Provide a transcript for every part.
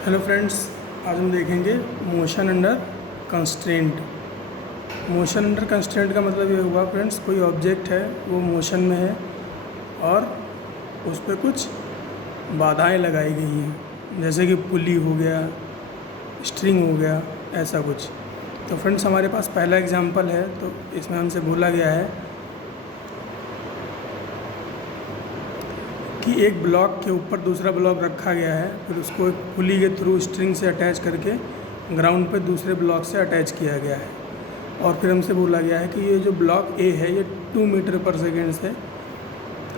Hello friends, आज हम देखेंगे motion under constraint. Motion under constraint का मतलब ये हुआ फ्रेंड्स, कोई ऑब्जेक्ट है वो मोशन में है और उस पर कुछ बाधाएं लगाई गई हैं, जैसे कि पुली हो गया, स्ट्रिंग हो गया, ऐसा कुछ। तो फ्रेंड्स हमारे पास पहला एग्जांपल है, तो इसमें हमसे बोला गया है कि एक ब्लॉक के ऊपर दूसरा ब्लॉक रखा गया है, फिर उसको एक पुली के थ्रू स्ट्रिंग से अटैच करके ग्राउंड पे दूसरे ब्लॉक से अटैच किया गया है। और फिर हमसे बोला गया है कि ये जो ब्लॉक ए है ये 2 मीटर पर सेकेंड से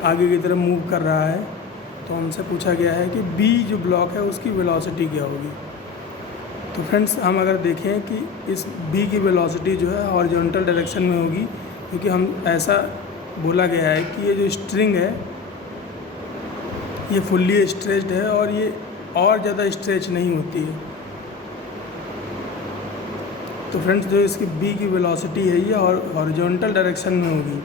आगे की तरफ मूव कर रहा है। तो हमसे पूछा गया है कि बी जो ब्लॉक है उसकी वेलोसिटी क्या होगी। तो फ्रेंड्स हम अगर देखें कि इस बी की वेलोसिटी जो है हॉरिजॉन्टल डायरेक्शन में होगी, क्योंकि हम ऐसा बोला गया है कि ये जो स्ट्रिंग है ये फुल्ली स्ट्रेच्ड है और ये और ज़्यादा स्ट्रेच नहीं होती है। तो फ्रेंड्स जो इसकी बी की वेलोसिटी है ये हॉरिजॉन्टल डायरेक्शन में होगी,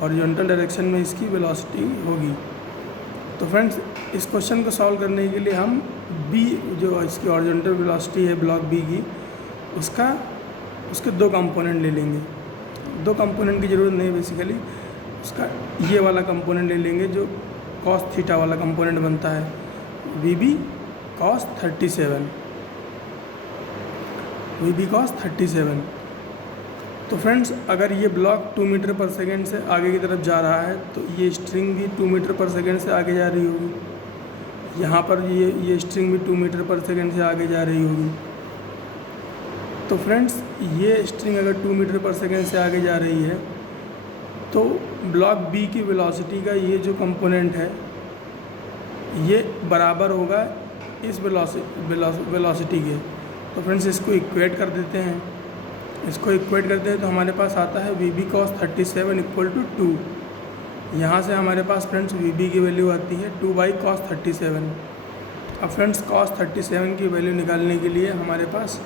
हॉरिजॉन्टल डायरेक्शन में इसकी वेलोसिटी होगी। तो फ्रेंड्स इस क्वेश्चन को सॉल्व करने के लिए हम बी जो इसकी हॉरिजॉन्टल वेलोसिटी है ब्लॉक बी की, उसके दो कंपोनेंट ले लेंगे। दो कंपोनेंट की ज़रूरत नहीं, बेसिकली उसका ये वाला कंपोनेंट ले लेंगे जो कॉस थीटा वाला कंपोनेंट बनता है, V B cos 37, V B cos 37। तो फ्रेंड्स अगर ये ब्लॉक 2 मीटर पर सेकेंड से आगे की तरफ जा रहा है तो ये स्ट्रिंग भी 2 मीटर पर सेकेंड से आगे जा रही होगी। यहाँ पर ये स्ट्रिंग भी 2 मीटर पर सेकेंड से आगे जा रही होगी। तो फ्रेंड्स ये स्ट्रिंग अगर 2 मीटर पर सेकेंड से आगे जा रही है तो ब्लॉक बी की वेलोसिटी का ये जो कंपोनेंट है ये बराबर होगा इस वेलोसिटी के। तो फ्रेंड्स इसको इक्वेट कर देते हैं, इसको इक्वेट करते हैं तो हमारे पास आता है V B cos 37 equal to 2। यहाँ से हमारे पास फ्रेंड्स वी बी की वैल्यू आती है 2 बाई कॉस 37। अब फ्रेंड्स कॉस 37 की वैल्यू निकालने के लिए हमारे पास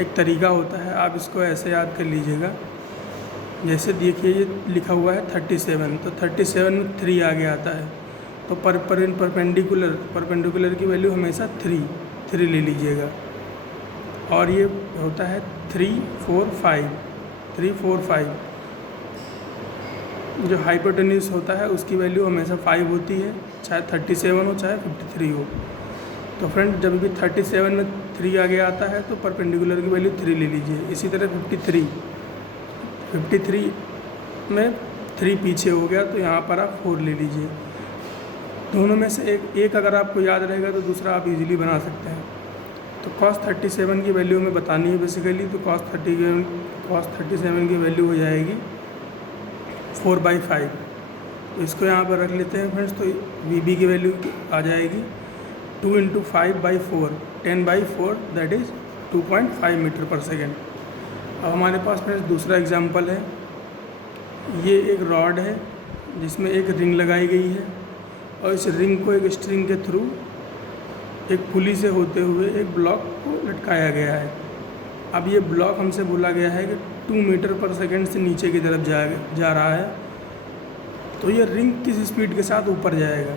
एक तरीका होता है, आप इसको ऐसे याद कर लीजिएगा। जैसे देखिए ये लिखा हुआ है 37, तो 37 में 3 आगे आता है, तो परपेंडिकुलर की वैल्यू हमेशा 3 ले लीजिएगा। और ये होता है 3 4 5। जो हाइपोटेन्यूज होता है उसकी वैल्यू हमेशा 5 होती है, चाहे 37 हो चाहे 53 हो। तो फ्रेंड जब भी 37 में 3 आगे आता है तो परपेंडिकुलर की वैल्यू 3 ले लीजिए। इसी तरह 53 में 3 पीछे हो गया तो यहाँ पर आप 4 ले लीजिए। दोनों में से एक अगर आपको याद रहेगा तो दूसरा आप इजीली बना सकते हैं। तो cos 37 की वैल्यू हमें बतानी है बेसिकली, तो cos 37 की वैल्यू हो जाएगी 4/5। तो इसको यहाँ पर रख लेते हैं फ्रेंड्स। तो वी बी की वैल्यू आ जाएगी 2 × 5/4 10/4, दैट इज़ 2.5 मीटर पर सेकेंड। अब हमारे पास फ्रेंड्स दूसरा एग्जांपल है। ये एक रॉड है जिसमें एक रिंग लगाई गई है और इस रिंग को एक स्ट्रिंग के थ्रू एक पुली से होते हुए एक ब्लॉक को लटकाया गया है। अब ये ब्लॉक हमसे बोला गया है कि 2 मीटर पर सेकेंड से नीचे की तरफ जा रहा है, तो ये रिंग किस स्पीड के साथ ऊपर जाएगा।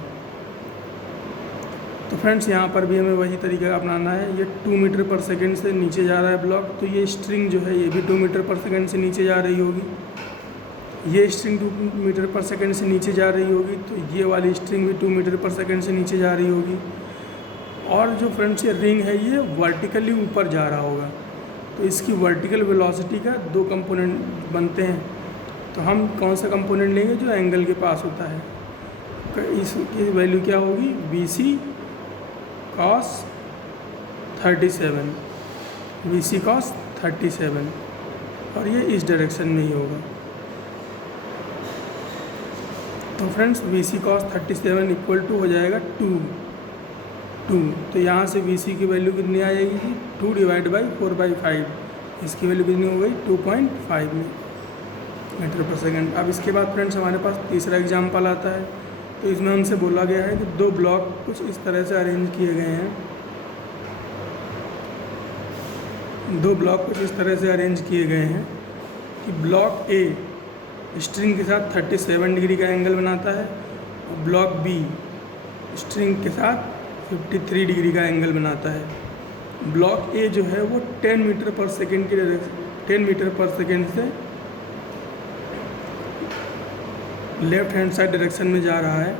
तो फ्रेंड्स यहाँ पर भी हमें वही तरीका अपनाना है। ये 2 मीटर पर सेकेंड से नीचे जा रहा है ब्लॉक, तो ये स्ट्रिंग जो है ये भी 2 मीटर पर सेकेंड से नीचे जा रही होगी। ये स्ट्रिंग 2 मीटर पर सेकेंड से नीचे जा रही होगी, तो ये वाली स्ट्रिंग भी 2 मीटर पर सेकेंड से नीचे जा रही होगी। और जो फ्रेंड्स ये रिंग है ये वर्टिकली ऊपर जा रहा होगा, तो इसकी वर्टिकल वेलोसिटी का 2 कंपोनेंट बनते हैं। तो हम कौन सा कंपोनेंट लेंगे जो एंगल के पास होता है, इसकी वैल्यू क्या होगी B C cos 37, V C cos 37, और ये इस डायरेक्शन में ही होगा। तो friends V C cos 37 equal to हो जाएगा 2। तो यहाँ से वी सी की वैल्यू कितनी आ जाएगी 2 / 4/5, इसकी वैल्यू कितनी हो गई 2.5 मीटर पर सेकेंड। अब इसके बाद फ्रेंड्स हमारे पास तीसरा एग्जाम्पल आता है। तो इसमें हमसे बोला गया है कि 2 ब्लॉक कुछ इस तरह से अरेंज किए गए हैं, 2 ब्लॉक कुछ इस तरह से अरेंज किए गए हैं कि ब्लॉक ए स्ट्रिंग के साथ 37 डिग्री का एंगल बनाता है और ब्लॉक बी स्ट्रिंग के साथ 53 डिग्री का एंगल बनाता है। ब्लॉक ए जो है वो 10 मीटर पर सेकेंड की 10 मीटर पर सेकेंड से लेफ्ट हैंड साइड डायरेक्शन में जा रहा है।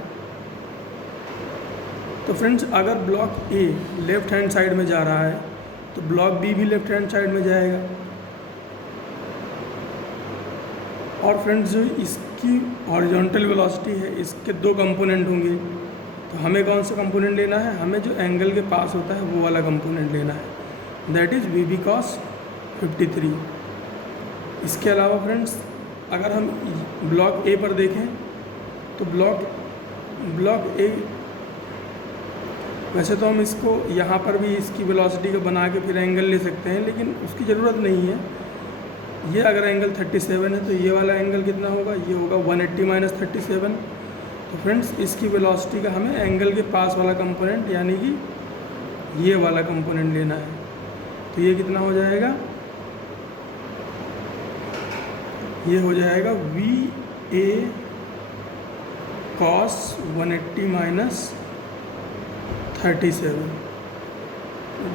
तो फ्रेंड्स अगर ब्लॉक ए लेफ्ट हैंड साइड में जा रहा है तो ब्लॉक बी भी लेफ्ट हैंड साइड में जाएगा। और फ्रेंड्स जो इसकी हॉरिजॉन्टल वेलोसिटी है इसके दो कंपोनेंट होंगे, तो हमें कौन सा कंपोनेंट लेना है? हमें जो एंगल के पास होता है वो वाला कंपोनेंट लेना है, that is V B cos 53। इसके अलावा फ्रेंड्स अगर हम ब्लॉक ए पर देखें तो ब्लॉक ए, वैसे तो हम इसको यहाँ पर भी इसकी वेलोसिटी को बना के फिर एंगल ले सकते हैं, लेकिन उसकी ज़रूरत नहीं है। ये अगर एंगल 37 है तो ये वाला एंगल कितना होगा? ये होगा 180 माइनस 37। तो फ्रेंड्स इसकी वेलोसिटी का हमें एंगल के पास वाला कंपोनेंट यानी कि ये वाला कंपोनेंट लेना है। तो ये कितना हो जाएगा? ये हो जाएगा V A cos 180 minus 37,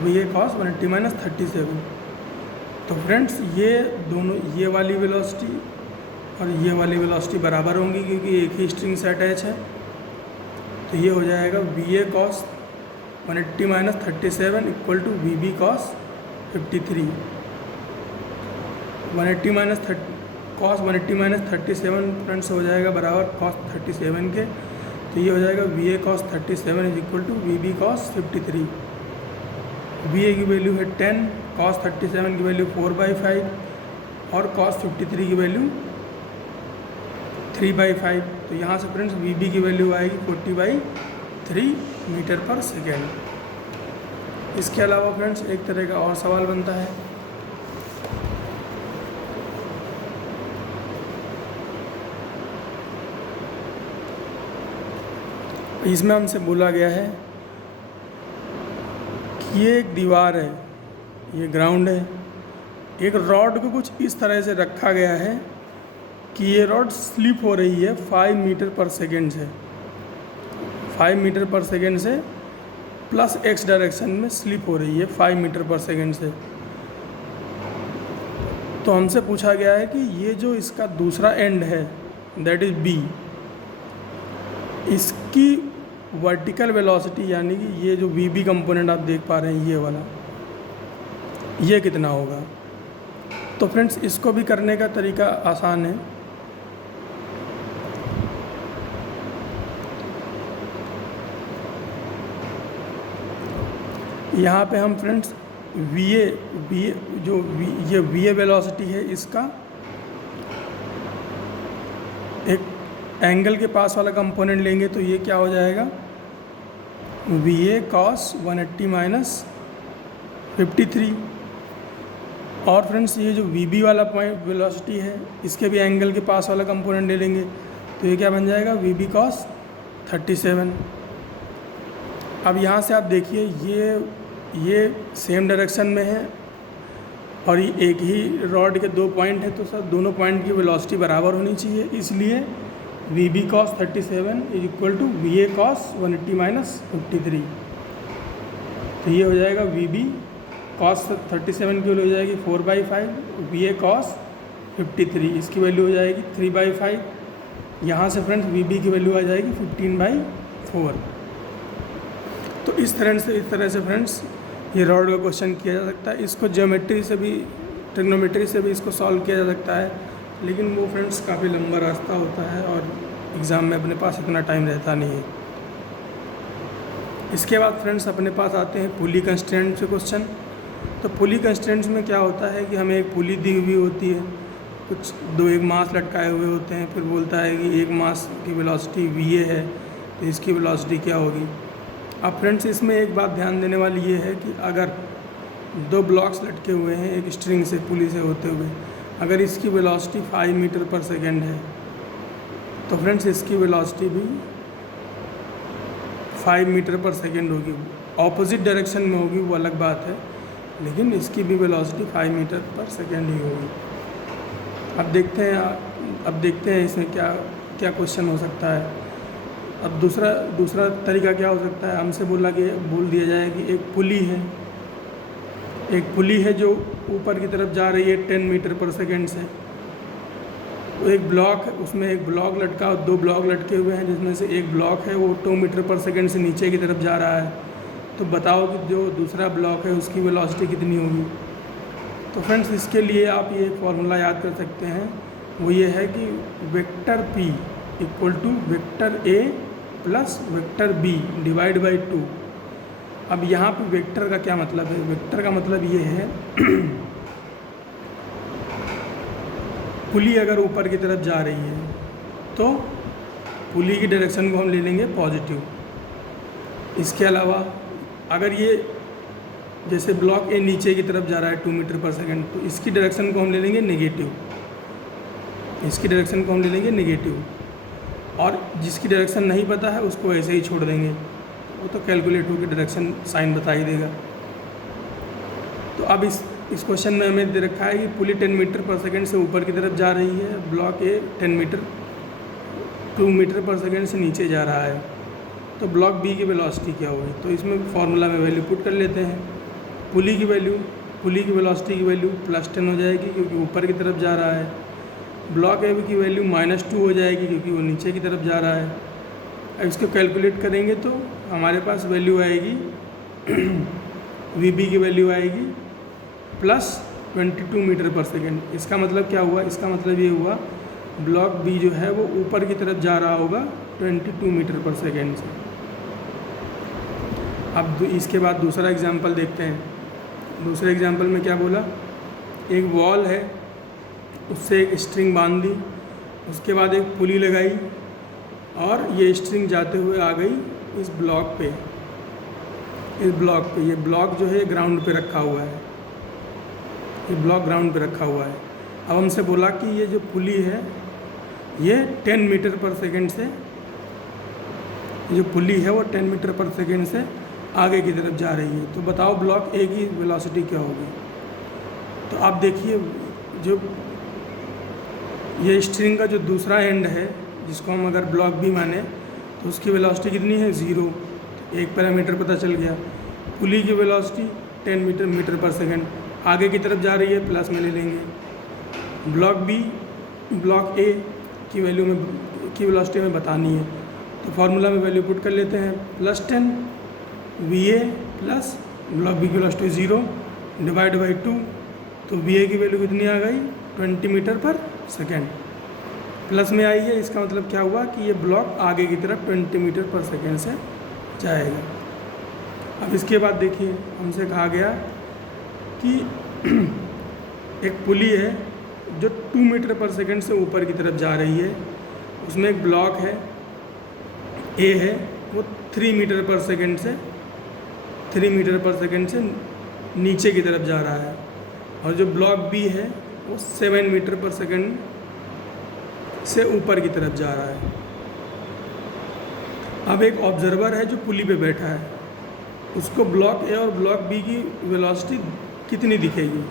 we A cos 180 minus 37। तो फ्रेंड्स ये दोनों, ये वाली वेलोसिटी और ये वाली वेलोसिटी बराबर होंगी क्योंकि एक ही स्ट्रिंग से अटैच है। तो ये हो जाएगा V A cos 180 minus 37 equal to V B cos 53। 180 minus cos 180 minus 37 friends हो जाएगा बराबर कॉस 37 के। तो ये हो जाएगा V A cos 37 is equal to V B cos 53। V A की वैल्यू है 10, कॉस 37 की वैल्यू 4/5 और कॉस 53 की वैल्यू 3/5। तो यहाँ से फ्रेंड्स वी बी की वैल्यू आएगी 40/3 मीटर पर सेकेंड। इसके अलावा फ्रेंड्स एक तरह का और सवाल बनता है, इसमें हमसे बोला गया है कि ये एक दीवार है, ये ग्राउंड है, एक रॉड को कुछ इस तरह से रखा गया है कि ये रॉड स्लिप हो रही है 5 मीटर पर सेकेंड से, 5 मीटर पर सेकेंड से प्लस एक्स डायरेक्शन में स्लिप हो रही है 5 मीटर पर सेकेंड से। तो हमसे पूछा गया है कि ये जो इसका दूसरा एंड है दैट इज़ बी, इसकी वर्टिकल वेलोसिटी यानी कि ये जो वी बी कंपोनेंट आप देख पा रहे हैं ये वाला, ये कितना होगा? तो फ्रेंड्स इसको भी करने का तरीका आसान है। यहाँ पे हम फ्रेंड्स ये वी ए वेलोसिटी है इसका एक एंगल के पास वाला कंपोनेंट लेंगे तो ये क्या हो जाएगा? V A cos 180 minus 53। और फ्रेंड्स ये जो वी बी वाला पॉइंट वेलोसिटी है इसके भी एंगल के पास वाला कंपोनेंट ले लेंगे तो ये क्या बन जाएगा? V B cos 37। अब यहाँ से आप देखिए ये सेम डायरेक्शन में है और ये एक ही रॉड के दो पॉइंट है, तो सर दोनों पॉइंट की वेलोसिटी बराबर होनी चाहिए, इसलिए V B cos 37 is equal to V A cos 180 minus 53। तो ये हो जाएगा वी बी कॉस 37 की वैल्यू हो जाएगी 4/5, वी ए कॉस 53 इसकी वैल्यू हो जाएगी 3/5। यहाँ से फ्रेंड्स वी बी की वैल्यू आ जाएगी 15/4। तो इस तरह से फ्रेंड्स ये रॉड का क्वेश्चन किया जा सकता है। इसको ज्योमेट्री से भी, ट्रिग्नोमेट्री से भी इसको सॉल्व किया जा सकता है, लेकिन वो फ्रेंड्स काफ़ी लंबा रास्ता होता है और एग्ज़ाम में अपने पास इतना टाइम रहता नहीं है। इसके बाद फ्रेंड्स अपने पास आते हैं पुली कंस्ट्रेंट से क्वेश्चन। तो पुली कंस्ट्रेंट्स में क्या होता है कि हमें एक पुली दी हुई होती है, कुछ एक मास लटकाए हुए होते हैं, फिर बोलता है कि एक मास की वेलोसिटी वी ए है तो इसकी वेलोसिटी क्या होगी। अब फ्रेंड्स इसमें एक बात ध्यान देने वाली ये है कि अगर दो ब्लॉक्स लटके हुए हैं एक स्ट्रिंग से, पुली से होते हुए, अगर इसकी वेलोसिटी 5 मीटर पर सेकेंड है तो फ्रेंड्स इसकी वेलोसिटी भी 5 मीटर पर सेकेंड होगी। ऑपोजिट डायरेक्शन में होगी वो अलग बात है, लेकिन इसकी भी वेलोसिटी 5 मीटर पर सेकेंड ही होगी। अब देखते हैं इसमें क्या क्या क्वेश्चन हो सकता है। अब दूसरा तरीका क्या हो सकता है, हमसे बोल दिया जाए कि एक पुली है जो ऊपर की तरफ जा रही है 10 मीटर पर सेकेंड से। एक ब्लॉक, उसमें एक ब्लॉक लटका और 2 ब्लॉक लटके हुए हैं, जिसमें से एक ब्लॉक है वो 2 मीटर पर सेकेंड से नीचे की तरफ जा रहा है। तो बताओ कि जो दूसरा ब्लॉक है उसकी वेलोसिटी कितनी होगी। तो फ्रेंड्स, इसके लिए आप ये फॉर्मूला याद कर सकते हैं, वो ये है कि vector p equal to vector a plus vector b divide by 2। अब यहाँ पे वेक्टर का क्या मतलब है? वेक्टर का मतलब ये है पुली अगर ऊपर की तरफ जा रही है तो पुली की डायरेक्शन को हम ले लेंगे पॉजिटिव। इसके अलावा अगर ये जैसे ब्लॉक ए नीचे की तरफ जा रहा है 2 मीटर पर सेकेंड, तो इसकी डायरेक्शन को हम ले लेंगे नेगेटिव। और जिसकी डायरेक्शन नहीं पता है उसको ऐसे ही छोड़ देंगे, वो तो कैलकुलेट होकर डायरेक्शन साइन बता ही देगा। तो अब इस क्वेश्चन में हमें दे रखा है कि पुली 10 मीटर पर सेकेंड से ऊपर की तरफ जा रही है, ब्लॉक ए 2 मीटर पर सेकेंड से नीचे जा रहा है। तो ब्लॉक बी की वेलोसिटी क्या होगी? तो इसमें फार्मूला में वैल्यू पुट कर लेते हैं। पुली की वेलोसिटी की वैल्यू +10 हो जाएगी क्योंकि ऊपर की तरफ जा रहा है। ब्लॉक ए की वैल्यू -2 हो जाएगी क्योंकि वो नीचे की तरफ जा रहा है। अब इसको कैलकुलेट करेंगे तो हमारे पास वैल्यू आएगी वी की वैल्यू आएगी +22 मीटर पर सेकेंड। इसका मतलब क्या हुआ? इसका मतलब ये हुआ ब्लॉक बी जो है वो ऊपर की तरफ जा रहा होगा 22 मीटर पर सेकेंड से। अब इसके बाद दूसरा एग्जांपल देखते हैं। दूसरे एग्जांपल में क्या बोला, एक वॉल है, उससे एक स्ट्रिंग बांध दी, उसके बाद एक पुली लगाई और ये स्ट्रिंग जाते हुए आ गई इस ब्लॉक पे। ये ब्लॉक जो है ग्राउंड पे रखा हुआ है, अब हमसे बोला कि ये जो पुली है ये 10 मीटर पर सेकेंड से, जो पुली है वो 10 मीटर पर सेकेंड से आगे की तरफ जा रही है। तो बताओ ब्लॉक ए की वेलोसिटी क्या होगी? तो आप देखिए, जो ये स्ट्रिंग का जो दूसरा एंड है जिसको हम अगर ब्लॉक बी माने तो उसकी वेलोसिटी कितनी है? 0। एक पैरामीटर पता चल गया। पुली की वेलोसिटी 10 मीटर पर सेकेंड आगे की तरफ जा रही है, प्लस में ले लेंगे। ब्लॉक ए की वेलोसिटी हमें बतानी है, तो फार्मूला में वैल्यू पुट कर लेते हैं। +10 VA प्लस ब्लॉक बी की वेलोसिटी 0 डिवाइड बाई 2। तो VA की वैल्यू कितनी आ गई? 20 मीटर पर सेकेंड। प्लस में आई है, इसका मतलब क्या हुआ कि ये ब्लॉक आगे की तरफ 20 मीटर पर सेकेंड से जाएगा। अब इसके बाद देखिए, हमसे कहा गया कि एक पुली है जो 2 मीटर पर सेकेंड से ऊपर की तरफ जा रही है, उसमें एक ब्लॉक है ए है वो 3 मीटर पर सेकेंड से नीचे की तरफ जा रहा है, और जो ब्लॉक बी है वो 7 मीटर पर सेकेंड से ऊपर की तरफ जा रहा है। अब एक ऑब्जर्वर है जो पुली पे बैठा है, उसको ब्लॉक ए और ब्लॉक बी की वेलोसिटी कितनी दिखेगी?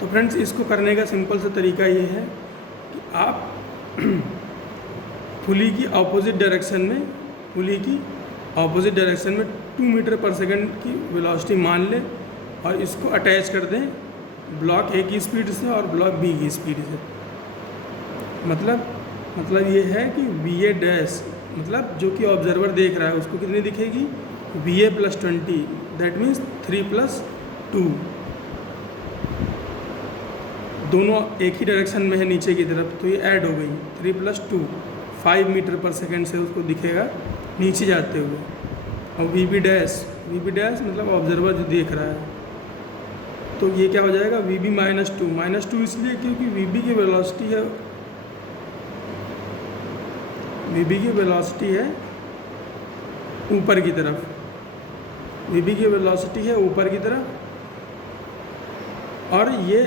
तो फ्रेंड्स, इसको करने का सिंपल सा तरीका ये है कि आप पुली की ऑपोजिट डायरेक्शन में 2 मीटर पर सेकेंड की वेलोसिटी मान लें और इसको अटैच कर दें ब्लॉक ए की स्पीड से और ब्लॉक बी की स्पीड से। मतलब ये है कि VA डैश, मतलब जो कि ऑब्जर्वर देख रहा है उसको कितनी दिखेगी? VA +20, that means 3 + 2। दोनों एक ही डायरेक्शन में है नीचे की तरफ, तो ये ऐड हो गई 3 + 2 5 मीटर पर सेकेंड से उसको दिखेगा नीचे जाते हुए। और VB डैश मतलब ऑब्जर्वर जो देख रहा है, तो ये क्या हो जाएगा? VB -2 इसलिए क्योंकि VB की वेलोसिटी है ऊपर की तरफ, और ये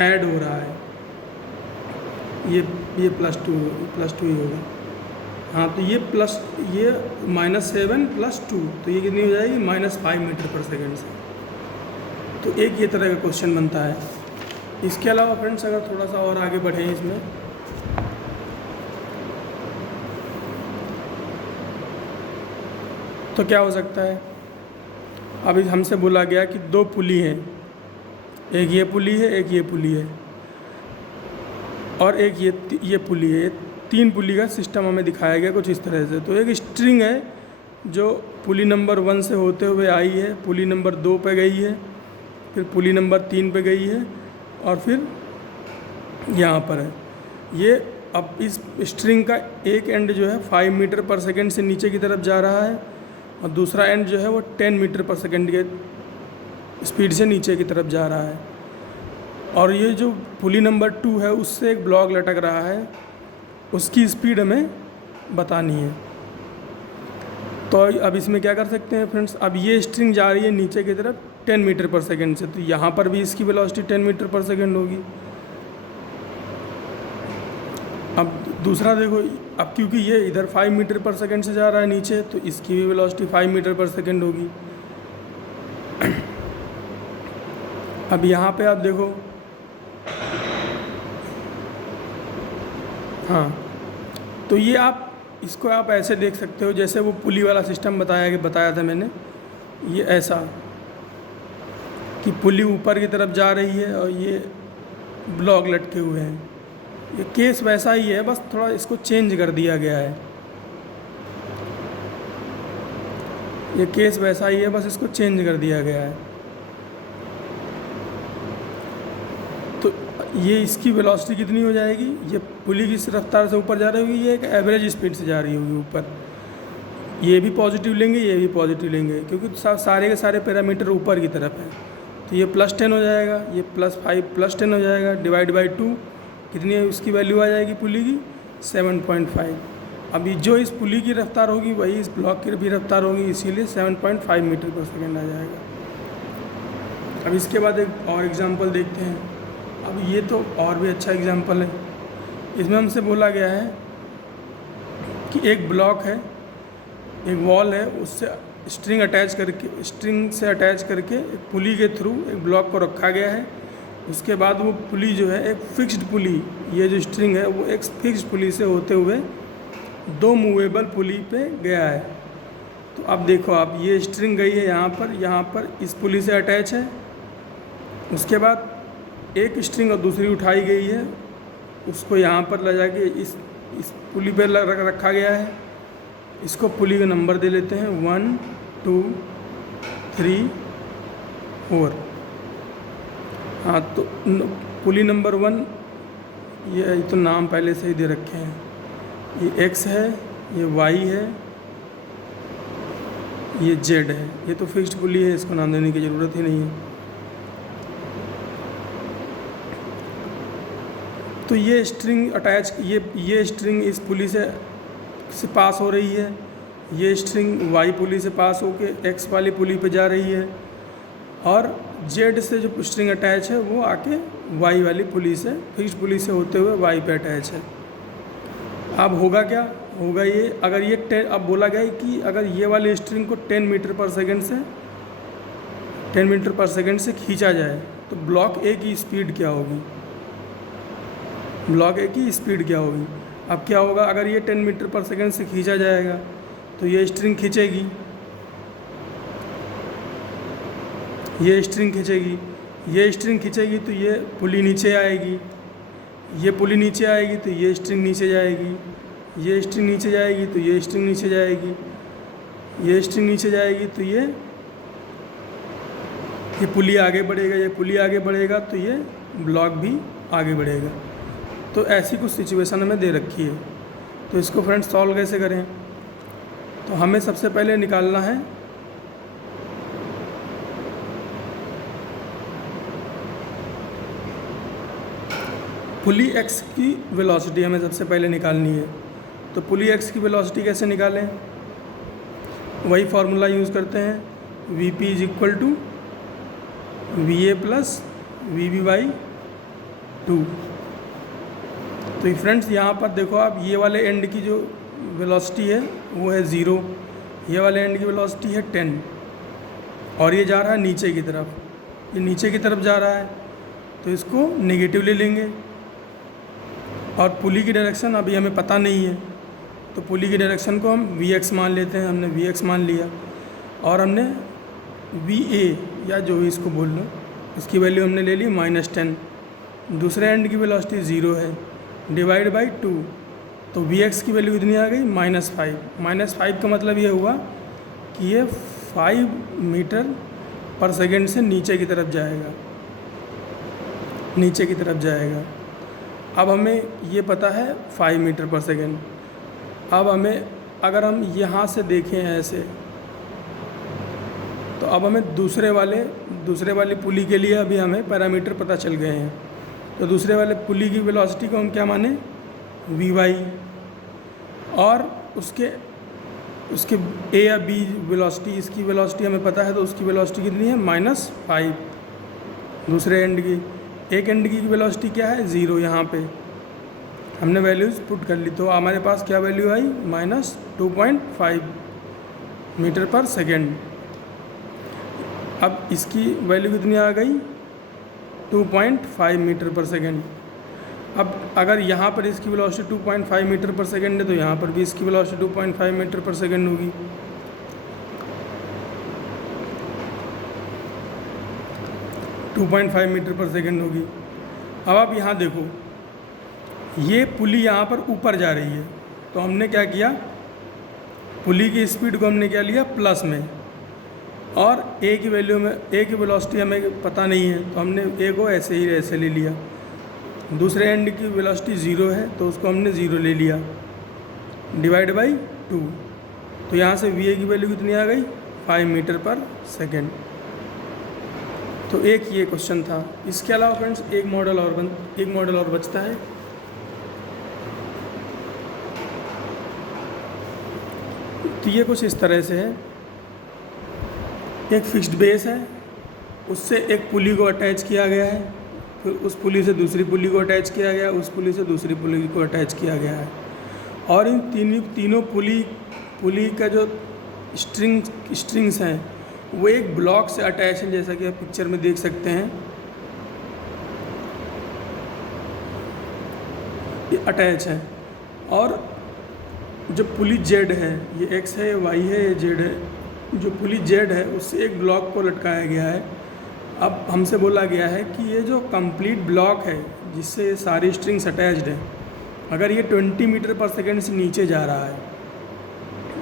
ऐड हो रहा है, ये +2 ही होगा। हाँ, तो ये -7 + 2, तो ये कितनी हो जाएगी? -5 मीटर पर सेकेंड से। तो एक ये तरह का क्वेश्चन बनता है। इसके अलावा फ्रेंड्स अगर थोड़ा सा और आगे बढ़ें इसमें, तो क्या हो सकता है। अभी हमसे बोला गया कि 2 पुली हैं, एक ये पुली है, एक ये पुली है, और एक ये पुली है। 3 पुली का सिस्टम हमें दिखाया गया कुछ इस तरह से। तो एक स्ट्रिंग है जो पुली नंबर 1 से होते हुए आई है, पुली नंबर 2 पे गई है, फिर पुली नंबर 3 पे गई है, और फिर यहाँ पर है ये। अब इस स्ट्रिंग का एक एंड जो है 5 मीटर पर सेकेंड से नीचे की तरफ जा रहा है, और दूसरा एंड जो है वो 10 मीटर पर सेकेंड के स्पीड से नीचे की तरफ जा रहा है। और ये जो पुली नंबर 2 है उससे एक ब्लॉक लटक रहा है, उसकी स्पीड हमें बतानी है। तो अब इसमें क्या कर सकते हैं फ्रेंड्स, अब ये स्ट्रिंग जा रही है नीचे की तरफ 10 मीटर पर सेकेंड से, तो यहाँ पर भी इसकी वेलोसिटी 10 मीटर पर सेकेंड होगी। अब दूसरा देखो, अब क्योंकि ये इधर 5 मीटर पर सेकेंड से जा रहा है नीचे, तो इसकी भी वेलोसिटी 5 मीटर पर सेकेंड होगी। अब यहाँ पे आप देखो, हाँ, तो ये आप इसको आप ऐसे देख सकते हो जैसे वो पुली वाला सिस्टम बताया था मैंने, ये ऐसा कि पुली ऊपर की तरफ जा रही है और ये ब्लॉक लटके हुए हैं। ये केस वैसा ही है, बस थोड़ा इसको चेंज कर दिया गया है। ये केस वैसा ही है, बस इसको चेंज कर दिया गया है। तो ये इसकी वेलोसिटी कितनी हो जाएगी, ये पुली की रफ्तार से ऊपर जा रही होगी, ये एक एवरेज स्पीड से जा रही होगी ऊपर। ये भी पॉजिटिव लेंगे, ये भी पॉजिटिव लेंगे, क्योंकि सारे के सारे पैरामीटर ऊपर की तरफ है। तो ये +10 हो जाएगा, ये +5 +10 हो जाएगा, डिवाइड बाई 2 कितनी है उसकी वैल्यू आ जाएगी पुली की 7.5। अभी जो इस पुली की रफ्तार होगी वही इस ब्लॉक की भी रफ्तार होगी, इसीलिए 7.5 मीटर पर सेकेंड आ जाएगा। अब इसके बाद एक और एग्जांपल देखते हैं। अब ये तो और भी अच्छा एग्जांपल है। इसमें हमसे बोला गया है कि एक ब्लॉक है, एक वॉल है, उससे स्ट्रिंग से अटैच करके एक पुली के थ्रू एक ब्लॉक को रखा गया है। उसके बाद वो पुली जो है एक फिक्स्ड पुली, ये जो स्ट्रिंग है वो एक फिक्स्ड पुली से होते हुए 2 मूवेबल पुली पे गया है। तो अब देखो, आप ये स्ट्रिंग गई है यहाँ पर इस पुली से अटैच है। उसके बाद एक स्ट्रिंग और दूसरी उठाई गई है, उसको यहाँ पर ले जाके इस पुली पे रखा गया है। इसको पुली का नंबर दे लेते हैं 1 2 3 4। हाँ, तो पुली नंबर 1, ये तो नाम पहले से ही दे रखे हैं। ये X है, ये Y है, ये Z है। ये तो फिक्स्ड पुली है, इसको नाम देने की ज़रूरत ही नहीं है। तो ये स्ट्रिंग अटैच, ये स्ट्रिंग इस पुली से पास हो रही है, ये स्ट्रिंग Y पुली से पास होके X वाली पुली पे जा रही है, और Z से जो स्ट्रिंग अटैच है वो आके Y वाली पुली से, फिक्स्ड पुली से होते हुए Y पे अटैच है। अब होगा क्या, होगा ये, अगर ये 10, अब बोला गया है कि अगर ये वाली स्ट्रिंग को 10 मीटर पर सेकेंड से खींचा जाए तो ब्लॉक ए की स्पीड क्या होगी, ब्लॉक ए की स्पीड क्या होगी। अब क्या होगा, अगर ये 10 मीटर पर सेकेंड से खींचा जाएगा तो ये स्ट्रिंग खींचेगी, ये स्ट्रिंग खींचेगी तो ये पुली नीचे आएगी, ये पुली नीचे आएगी तो ये स्ट्रिंग नीचे जाएगी, ये स्ट्रिंग नीचे जाएगी तो ये स्ट्रिंग नीचे जाएगी, ये स्ट्रिंग नीचे जाएगी तो ये पुली आगे बढ़ेगा, ये पुली आगे बढ़ेगा तो ये ब्लॉक भी आगे बढ़ेगा। तो ऐसी कुछ सिचुएशन हमें दे रखी है। तो इसको फ्रेंड्स सॉल्व कैसे करें, तो हमें सबसे पहले निकालना है पुली x की वेलोसिटी, हमें सबसे पहले निकालनी है। तो पुली x की वेलोसिटी कैसे निकालें, वही फार्मूला यूज़ करते हैं, Vp = Va + Vb/2। तो फ्रेंड्स यहाँ पर देखो आप, ये वाले एंड की जो वेलोसिटी है वो है 0, ये वाले एंड की वेलोसिटी है 10, और ये जा रहा है नीचे की तरफ, ये नीचे की तरफ जा रहा है। तो इसको नेगेटिव ले लेंगे। और पुली की डायरेक्शन अभी हमें पता नहीं है, तो पुली की डायरेक्शन को हम Vx मान लेते हैं। हमने Vx मान लिया और हमने Va या जो भी इसको बोल लो, इसकी वैल्यू हमने ले ली -10। दूसरे एंड की वेलोसिटी 0 है, डिवाइड बाई 2, तो Vx की वैल्यू कितनी आ गई? -5। -5 का मतलब ये हुआ कि ये 5 मीटर पर सेकेंड से नीचे की तरफ जाएगा, नीचे की तरफ जाएगा। अब हमें ये पता है 5 मीटर पर सेकेंड। अब हमें अगर हम यहाँ से देखें ऐसे, तो अब हमें दूसरे वाली पुली के लिए अभी हमें पैरामीटर पता चल गए हैं। तो दूसरे वाले पुली की वेलोसिटी को हम क्या माने? Vy। और उसके A या B वेलोसिटी, इसकी वेलोसिटी हमें पता है, तो उसकी वेलोसिटी कितनी है? -5 दूसरे एंड की। एक एंड की वेलोसिटी क्या है? 0। यहाँ पे हमने वैल्यूज़ पुट कर ली, तो हमारे पास क्या वैल्यू आई? -2.5 मीटर पर सेकेंड। अब इसकी वैल्यू कितनी आ गई? 2.5 मीटर पर सेकेंड। अब अगर यहाँ पर इसकी वेलोसिटी 2.5 मीटर पर सेकेंड है, तो यहाँ पर भी इसकी वेलोसिटी 2.5 मीटर पर सेकेंड होगी। मीटर पर सेकेंड होगी। अब आप यहाँ देखो, ये पुली यहाँ पर ऊपर जा रही है, तो हमने क्या किया? पुली की स्पीड को हमने क्या लिया? प्लस में, और A की वैल्यू में, A की वेलोसिटी हमें पता नहीं है, तो हमने A को ऐसे ले लिया। दूसरे एंड की वेलोसिटी 0 है, तो उसको हमने 0 ले लिया, डिवाइड बाई 2। तो यहाँ से Va की वैल्यू कितनी आ गई? 5 मीटर पर सेकेंड। तो एक ये क्वेश्चन था। इसके अलावा फ्रेंड्स एक मॉडल और बचता है। तो ये कुछ इस तरह से है। एक फिक्स्ड बेस है, उससे एक पुली को अटैच किया गया है, फिर उस पुली से दूसरी पुली को अटैच किया गया, उस पुली से दूसरी पुली को अटैच किया गया है। और इन तीनों पुली का जो स्ट्रिंग्स हैं वो एक ब्लॉक से अटैच है, जैसा कि आप पिक्चर में देख सकते हैं, ये अटैच है। और जो पुली जेड है, ये एक्स है, ये वाई है, ये जेड है। जो पुली जेड है उससे एक ब्लॉक को लटकाया गया है। अब हमसे बोला गया है कि ये जो कंप्लीट ब्लॉक है जिससे ये सारी स्ट्रिंग्स अटैच्ड है, अगर ये 20 मीटर पर सेकेंड से नीचे जा रहा है,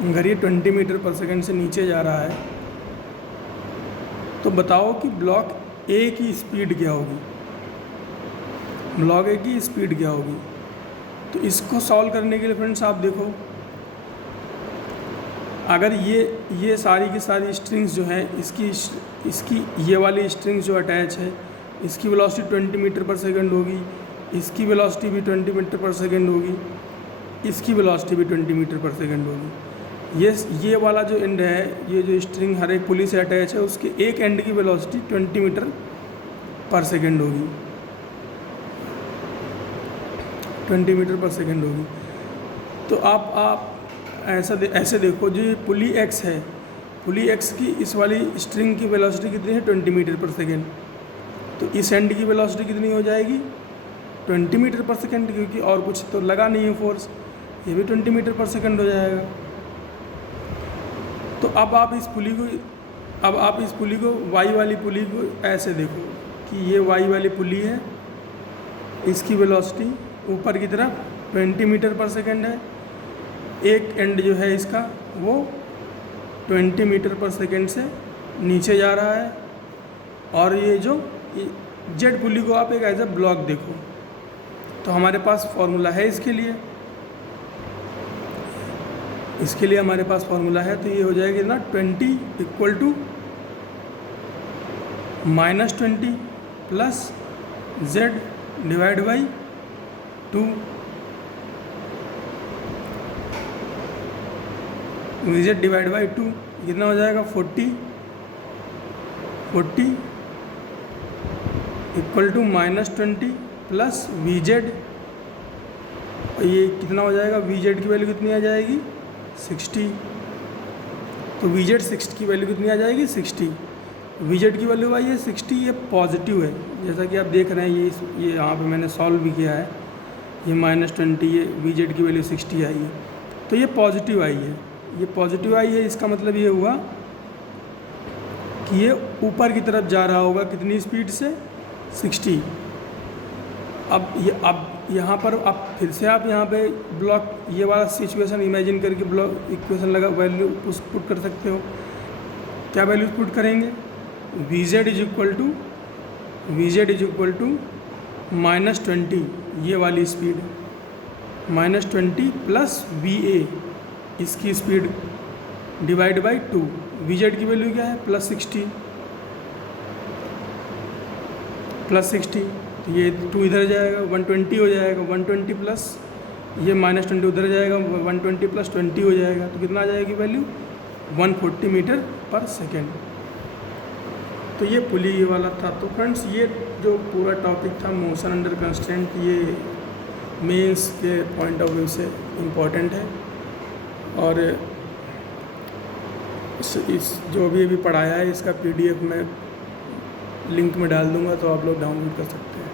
अगर ये 20 मीटर पर सेकेंड से नीचे जा रहा है, तो बताओ कि ब्लॉक ए की स्पीड क्या होगी? ब्लॉक ए की स्पीड क्या होगी? तो इसको सॉल्व करने के लिए फ्रेंड्स आप देखो, अगर ये सारी की सारी स्ट्रिंग्स जो हैं, इसकी ये वाली स्ट्रिंग्स जो अटैच है, इसकी वेलोसिटी 20 मीटर पर सेकेंड होगी, इसकी वेलोसिटी भी 20 मीटर पर सेकेंड होगी, इसकी वेलोसिटी भी 20 मीटर पर सेकेंड होगी। ये वाला जो एंड है, ये जो स्ट्रिंग हर एक पुली से अटैच है, उसके एक एंड की वेलोसिटी 20 मीटर पर सेकेंड होगी, 20 मीटर पर सेकेंड होगी। तो आप ऐसे देखो, जो ये पुली एक्स है, पुली एक्स की इस वाली स्ट्रिंग की वेलोसिटी कितनी है? 20 मीटर पर सेकेंड। तो इस एंड की वेलोसिटी कितनी हो जाएगी? 20 मीटर पर सेकेंड, क्योंकि और कुछ तो लगा नहीं है फोर्स, ये भी 20 मीटर पर सेकेंड हो जाएगा। तो अब आप इस पुली को वाई वाली पुली को ऐसे देखो कि ये वाई वाली पुली है, इसकी वेलोसिटी ऊपर की तरफ 20 मीटर पर सेकेंड है, एक एंड जो है इसका वो 20 मीटर पर सेकेंड से नीचे जा रहा है। और ये जो जेड पुली को आप एक एज ए ब्लॉक देखो, तो हमारे पास फॉर्मूला है इसके लिए हमारे पास फार्मूला है। तो ये हो जाएगा ना 20 equal to -20 plus z divide by 2, z divide by 2 कितना हो जाएगा? 40 इक्वल टू -20 प्लस vz, और ये कितना हो जाएगा? vz की वैल्यू कितनी आ जाएगी? 60। तो vz 60 की वैल्यू कितनी आ जाएगी? 60। वीजेड की वैल्यू आई है 60, ये पॉजिटिव है, जैसा कि आप देख रहे हैं ये यहाँ पे मैंने सॉल्व भी किया है, ये -20, ये वीजेड की वैल्यू 60 आई है, तो ये पॉजिटिव आई है, ये पॉजिटिव आई है। इसका मतलब ये हुआ कि ये ऊपर की तरफ जा रहा होगा, कितनी स्पीड से, 60। अब यहाँ पर आप फिर से आप यहाँ पे ब्लॉक ये वाला सिचुएशन इमेजिन करके ब्लॉक इक्वेशन लगा वैल्यू पुट कर सकते हो। क्या वैल्यू पुट करेंगे, Vz इज इक्वल टू -20, ये वाली स्पीड, -20 प्लस Va, इसकी स्पीड डिवाइड बाई 2। Vz की वैल्यू क्या है, +60, तो ये 2 इधर जाएगा, 120 हो जाएगा, 120 प्लस ये -20 उधर जाएगा, 120 प्लस 20 हो जाएगा, तो कितना आ जाएगी वैल्यू, 140 मीटर पर सेकेंड। तो ये पुली वाला था। तो फ्रेंड्स ये जो पूरा टॉपिक था मोशन अंडर कंस्ट्रेंट, ये मेंस के पॉइंट ऑफ व्यू से इम्पॉर्टेंट है, और इस जो भी अभी पढ़ाया है इसका PDF मैं लिंक में डाल दूँगा, तो आप लोग डाउनलोड कर सकते हैं।